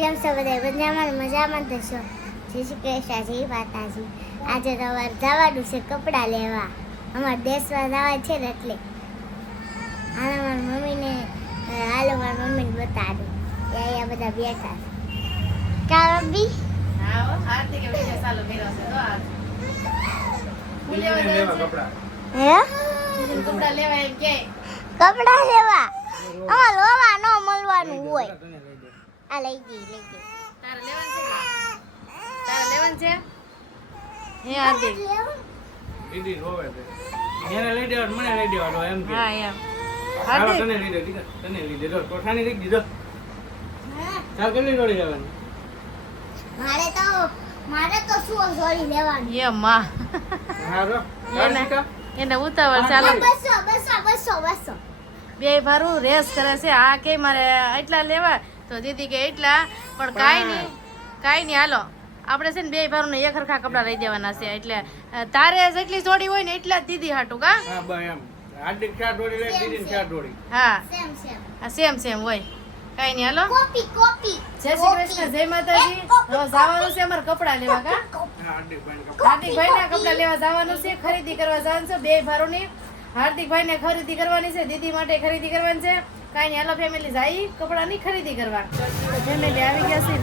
કેમ છો બધા મજામાં થશો. જય શ્રી કૃષ્ણ, જય માતાજી. આજે તમારે જવાનું છે કપડાં લેવા. અમારા દેશમાં જવા છે ને એટલે હાલો મારી મમ્મીને બતાડું. અહીંયા બધા બેઠા છે. કા મમ્મી? કપડાં લેવા અમાર લોવા ન મળવાનું હોય. આ લઈ ગઈ. તારે લેવાનું છે હે હાર્દિક દીદી રોવે છે એને લઈ દેવા મને લઈ દેવાનો એમ કે હા એમ હાલો હાર્દિક તને લઈ દે ઠીક છે તને લઈ દે તો કોઠાની લઈ દીધો ચાલ કેટલી જોડી લેવાની મારે તો શું જોડી લેવાની. એ માં હા રો એને ઉતાવળ ચાલો 200 બે ભારું રેસ કરે છે. આ કે મારે એટલા લેવા તો દીદી કે એટલા પણ કાંઈ નહીં હાલો આપણે છે ને બે ભારું ને એક હરખા કપડા લઈ દેવાના છે. એટલે તારે જેટલી જોડી હોય ને એટલા જ દીદી હાટું કા હા બસ એમ હાર્દિક ચાર જોડી લે દીદી ચાર જોડી હા સેમ હા સેમ હોય કાંઈ નહીં હાલો કોપી જય શ્રી કૃષ્ણ, જય માતાજી. હવે જવાનું છે અમારે કપડા લેવા કા હાર્દિકભાઈ ના કપડા લેવા જવાનું છે, ખરીદી કરવા જવાનું છે બે ભારોની. હાર્દિકભાઈ ને ખરીદી કરવાની છે, દીદી માટે ખરીદી કરવાની છે. કાંઈ નહીં હાલો ફેમિલી જાય કપડાની ખરીદી કરવા. તો ફેમિલી આવી ગયા છે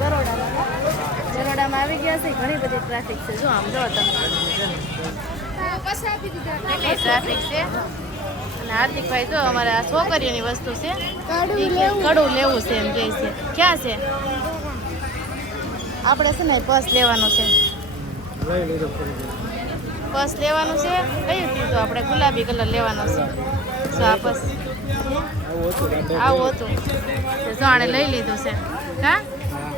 બરોડામાં આવી ગયા છે. ઘણી બધી ટ્રાફિક છે. જો આમ જો તમે કેટલી ટ્રાફિક છે. અને હાર્દિકભાઈ જો અમારે આ છોકરીઓની વસ્તુ છે, કડું લેવું છે એમ કહે છે. ક્યાં છે આપણે છે ને પર્સ લેવાનું છે. પર્સ લેવાનું છે. કયું કીધું આપણે ગુલાબી કલર લેવાનો છે. જો આ પર્સ આવું હતું જો આણે લઈ લીધું છે કા.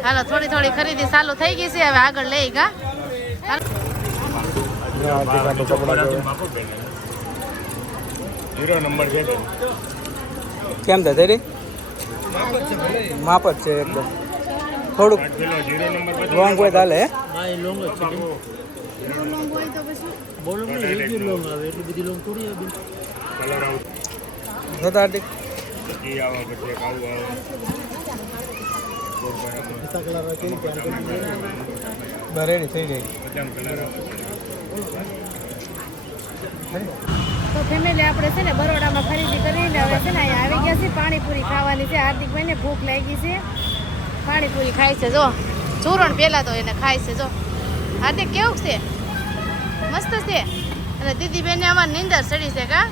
હાલો થોડી ખરીદી ચાલુ થઈ ગઈ છે. હવે આગળ લઈ કા કેમ થશે રે માપ જ છે એકદમ થોડુંક લોંગ હોય ચાલે હે જોતા હાર્દિક બરેડી થઈ ગઈ. તો ફેમિલી આપણે છે ને બરોડામાં ખરીદી કરીને હવે છે ને અહીંયા આવી ગયા છે. પાણીપુરી ખાવાની છે. હાર્દિકભાઈને ભૂખ લાગી છે, પાણીપુરી ખાય છે. જો ચૂરણ પહેલાં તો એને ખાય છે. જો હાર્દિક કેવું છે? મસ્ત છે. અને દીદી બેને અમારે નીંદર ચડી છે કા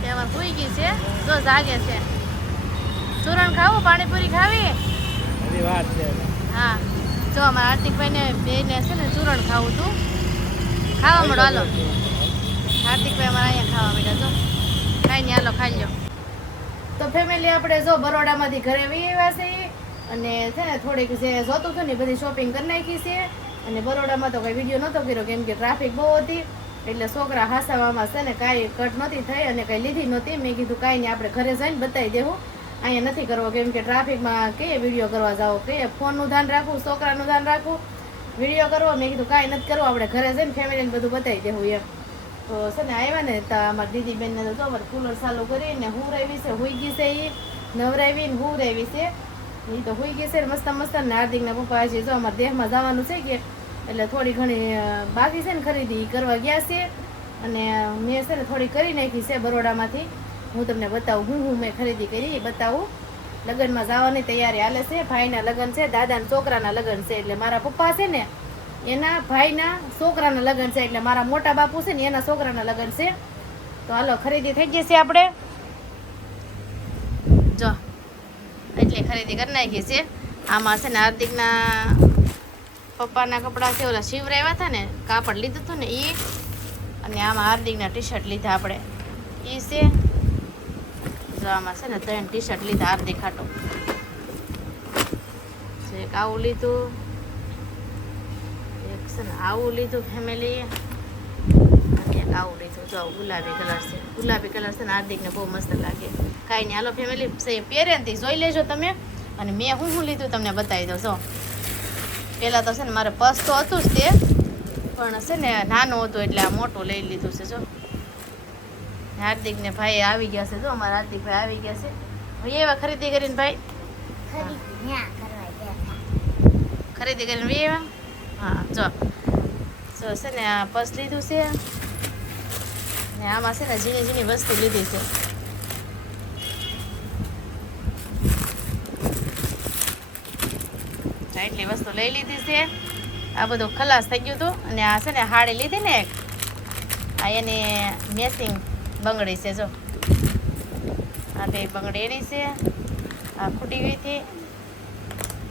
તે અમારે સૂઈ ગઈ છે. જો જાગે છે. ચૂરણ ખાવું, પાણીપુરી ખાવી? વાત છે હા જો અમારા હાર્દિકભાઈને બેને છે ને ચૂરણ ખાવું હતું. ખાવા મળો હાલો. હાર્દિકભાઈ અમારે અહીંયા ખાવા માંડ્યા. જો કાંઈ નહીં હાલો ખાઈ લો. તો ફેમિલી આપણે જો બરોડામાંથી ઘરે આવી આવ્યા છે અને છે ને થોડીક જે જોતું હતું ને બધી શોપિંગ કરી નાખી છે. અને બરોડામાં તો કંઈ વિડીયો નહોતો કર્યો કેમ કે ટ્રાફિક બહુ હતી. એટલે છોકરા હાસાવામાં છે ને કાંઈ કટ નહોતી થઈ અને કંઈ લીધી નહોતી. મેં કીધું કાંઈ નહીં આપણે ઘરે જઈને બતાવી દેવું, અહીંયા નથી કરવો કેમ કે ટ્રાફિકમાં કઈ વિડીયો કરવા જાઓ, કઈ ફોનનું ધ્યાન રાખવું, છોકરાનું ધ્યાન રાખવું, વિડીયો કરવો. મેં કીધું કાંઈ નથી કરવું, આપણે ઘરે જઈને ફેમિલીને બધું બતાવી દેવું એમ. તો છે ને આવ્યા ને તો અમારી દીદી બેનને તો અમારે કુલર ચાલુ કરીને હું રહેવી છે, હુઈ ગઈ છે. એ નવરાવીને હું રહેવી છે. એ તો હુઈ ગઈ છે મસ્ત ને. હાર્દિકના પપ્પા હજી જો અમારે દેહમાં જવાનું છે કે એટલે થોડી ઘણી બાકી છે ને ખરીદી કરવા ગયા છે. અને મેં છે ને થોડી કરી નાખી છે બરોડામાંથી. હું તમને બતાવું હું મેં ખરીદી કરી એ બતાવું. લગ્નમાં જવાની તૈયારી હાલે છે. ભાઈના લગ્ન છે, દાદાના છોકરાના લગ્ન છે. એટલે મારા પપ્પા છે ને એના ભાઈના છોકરાના લગ્ન છે. એટલે મારા મોટા બાપુ છે ને એના છોકરાના લગ્ન છે. તો હાલો ખરીદી થઈ ગઈ છે આપણે. જો એટલી ખરીદી કરી નાખી છે. આમાં છે ને હાર્દિકના પપ્પાના કપડાં છે, ઓલા શિવરાવ્યા હતા ને કાપડ લીધું હતું ને એ. અને આમાં હાર્દિકના ટી શર્ટ લીધા આપણે એ છે. જો આમાં છે ને 3 ટી શર્ટ લીધા હાર્દિક ખાટો. એક આવું લીધું, એક છે ને આવું લીધું ફેમિલી, અને એક આવું લીધું. જો ગુલાબી કલર છે. ગુલાબી કલર છે ને હાર્દિકને બહુ મસ્ત લાગે. કાંઈ નહીં હાલો ફેમિલી પહેરે ને જોઈ લેજો તમે. અને મેં હું લીધું તમને બતાવી દઉં. જો પહેલાં તો છે ને મારે પર્સ તો હતું જ તે, પણ છે ને નાનું હતું એટલે આ મોટું લઈ લીધું છે. જો હાર્દિકને ભાઈ આવી ગયા છે. જો અમારા હાર્દિકભાઈ આવી ગયા છે. એવા ખરીદી કરીને ભાઈ ખરીદી કરીને વી આવ્યા. હા જો છે ને આ પર્સ લીધું છે ને આમાં છે ને ઝીણી ઝીણી વસ્તુ લીધી છે. એટલી વસ્તુ લઈ લીધી છે. આ બધું ખલાસ થઈ ગયું હતું અને આ છે ને હાડી લીધી ને એક આ એની મેસિંગ બંગડી છે જો આ તે બંગડી એની છે આ ખૂટી ગઈ હતી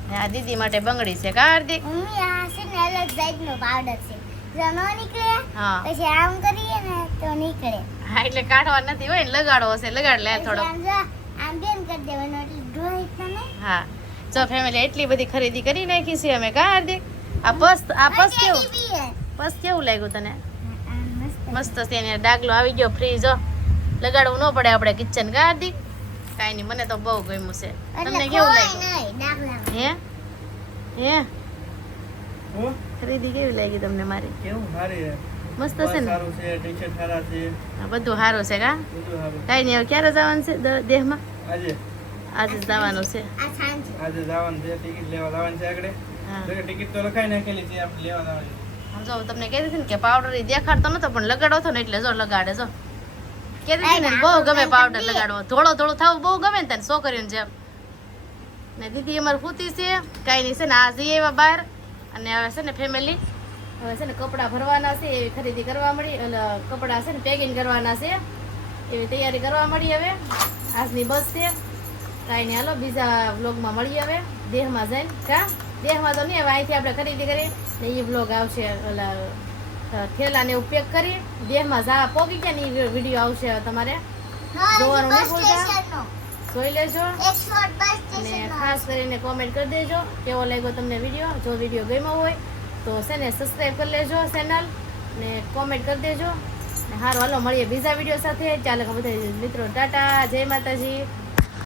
ને આ દીદી માટે બંગડી છે કા હાર્દિક મમ્મી આ છે ને અલગ જાતનો પાવડર છે જો નો નીકળે હા પછી આમ કરીએ ને તો નીકળે. હા એટલે કાઢવા નથી હોય ને લગાડવો હશે લગાડ લે થોડો. આમ જો આમ બેન કરી દેવાનો એટલે ડ્રોઈ તને. હા જો ફેમિલી એટલી બધી ખરીદી કરી નાખી છે અમે કા હાર્દિક આ પસ કેવું લાગ્યું તને મસ્ત છે એને ડાગલો આવી ગયો ફ્રી જો લગાડવું ન પડે આપણે કિચન કા હાર્દિક કાંઈ નહીં મને તો બહુ ગમ્યું છે તમને કેવું લાગ્યું હે હો ખરીદી કેવી લાગી તમને મારી કેવું સારી છે મસ્ત છે ને સારું છે ટી-શર્ટ સારા છે હા, બધું સારું છે કા બધું સારું કાંઈ નહીં હવે ક્યારે જવાનું છે દેહમાં આજે આજે જ જવાનું છે આ સાંજ આજે જવાનું છે ટિકિટ લેવા જવાનું છે આગળ હા તો ટિકિટ તો લખાઈ નાખેલી છે આપણે લેવા જવાની આમ જો તમને કહેતી હતી ને કે પાવડર ઈ દેખાડતો નતો પણ લગાડો હતો ને એટલે જો લગાડે જો કહેતી હતી ને બહુ ગમે પાવડર લગાડવો થોડો થોડો થવું બહુ ગમે ને તને છોકરીઓને જેમ ને દીદી અમારે પૂતી છે કાંઈ નહીં છે ને આ જઈએ એવા બહાર અને હવે છે ને ફેમિલી હવે છે ને કપડાં ભરવાના છે એવી ખરીદી કરવા મળી અને કપડાં છે ને પેકિંગ કરવાના છે એવી તૈયારી કરવા મળી હવે આજની બસ છે કાંઈ નહીં હાલો બીજા વ્લોગમાં મળીએ હવે દેહમાં જઈને કા દેહમાં તો નહીં હવે અહીંથી આપણે ખરીદી કરી ને એ વ્લોગ આવશે ઓલા થેલાને એવું પેક કરી દેહમાં જા પોગી ગયા ને એ વિડીયો આવશે હવે તમારે જોવાનું નહીં ભૂલતા જોઈ લેજો એક શોર્ટ બસ અને સ્ટેશન ખાસ કરીને કોમેન્ટ કરી દેજો કેવો લાગ્યો તમને વિડીયો જો વિડીયો ગમ્યો હોય તો છે ને સબસ્ક્રાઈબ કરી લેજો ચેનલ ને કોમેન્ટ કરી દેજો ને હારું હાલો મળીએ બીજા વિડીયો સાથે ચાલો બધા મિત્રો ટાટા જય માતાજી.